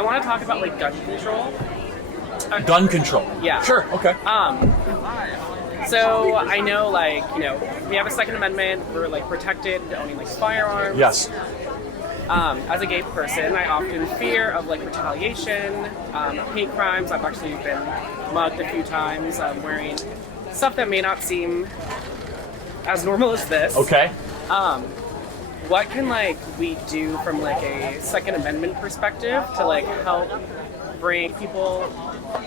I want to talk about like gun control. Gun control. Yeah. Sure. Okay. So I know, like, you know, we have a Second Amendment. We're like protected to owning like firearms. Yes. As a gay person, I often fear of like retaliation, hate crimes. I've actually been mugged a few times. Wearing stuff that may not seem as normal as this. Okay. What can like we do from like a Second Amendment perspective to like help bring people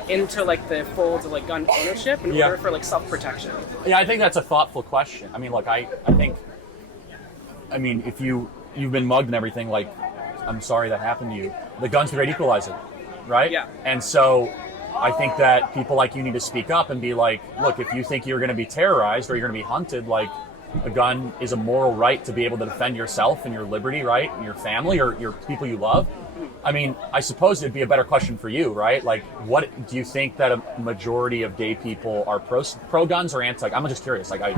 into like the folds of like gun ownership in order for like self-protection? Yeah, I think that's a thoughtful question. I mean, look, I think, if you've been mugged and everything, like, I'm sorry that happened to you. The gun's the great equalizer, right? Yeah. And so I think that people like you need to speak up and be like, look, if you think you're going to be terrorized or you're going to be hunted, like, a gun is a moral right to be able to defend yourself and your liberty, right? And your family or your people you love. I mean, I suppose it'd be a better question for you, right? Like, what do you think that a majority of gay people are pro guns or anti? I'm just curious. Like,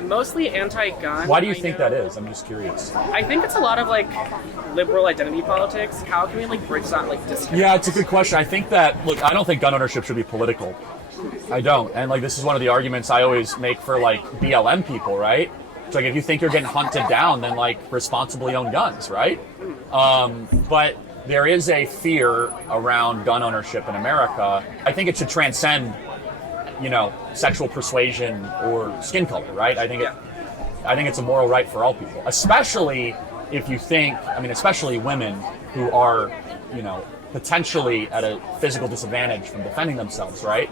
mostly anti-gun. Why do you think that is? I'm just curious. I think it's a lot of like liberal identity politics. How can we like bridge that like disconnect? Yeah, it's a good question. I think that, look, I don't think gun ownership should be political. I don't. And like, this is one of the arguments I always make for like BLM people, right? It's like, if you think you're getting hunted down, then like responsibly own guns, right? But there is a fear around gun ownership in America. I think it should transcend, sexual persuasion or skin color, right? I think it's a moral right for all people, especially if you think, especially women who are, potentially at a physical disadvantage from defending themselves, right?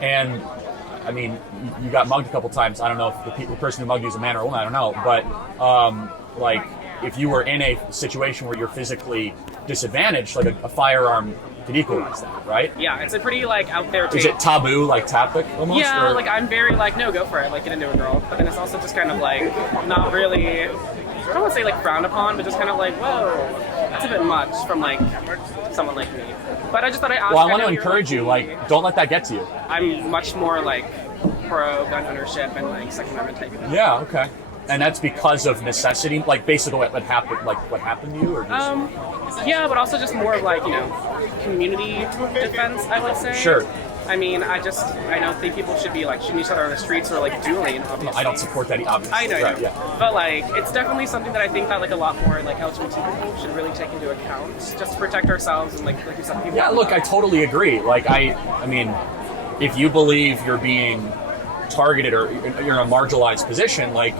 And you got mugged a couple times. I don't know if the person who mugged you is a man or a woman, I don't know. But like, if you were in a situation where you're physically disadvantaged, like a firearm could equalize that, right? Yeah, it's a pretty like out there take. Is it taboo, like tactic almost? Yeah, like I'm very like, no, go for it, like get into a girl. But then it's also just kind of like not really, I don't want to say like frowned upon, but just kind of like, whoa, that's a bit much from like someone like me. But I just thought I'd ask. Well, I want to encourage you, like, don't let that get to you. I'm much more like pro gun ownership and like Second Amendment type. Yeah, okay. And that's because of necessity, like basically what happened to you, or just... Yeah, but also just more of like, community defense, I would say. Sure. I don't think people should be like shooting each other on the streets or like dueling, obviously. No, I don't support that, obviously. I know, right, yeah. But like, it's definitely something that I think that like a lot more like LGBT people should really take into account, just to protect ourselves and like you said, people. Yeah, look, I totally agree. Like, I mean, if you believe you're being targeted or you're in a marginalized position, like,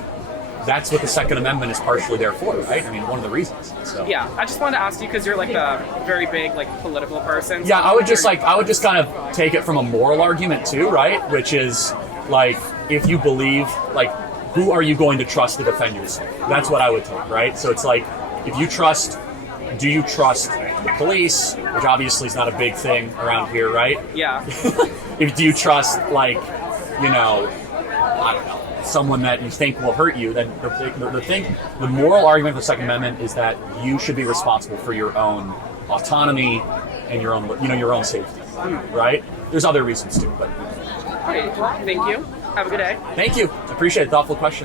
that's what the Second Amendment is partially there for, right? One of the reasons. So. Yeah, I just wanted to ask you because you're like a very big like political person. So yeah, I would just kind of take it from a moral argument too, right? Which is like, if you believe, like, who are you going to trust to defend yourself? That's what I would take, right? So it's like, do you trust the police, which obviously is not a big thing around here, right? Yeah. Do you trust, like, I don't know, someone that you think will hurt you, then the moral argument of the Second Amendment is that you should be responsible for your own autonomy and your own safety, right? There's other reasons too, but. Okay, well, thank you. Have a good day. Thank you. Appreciate it. Thoughtful question.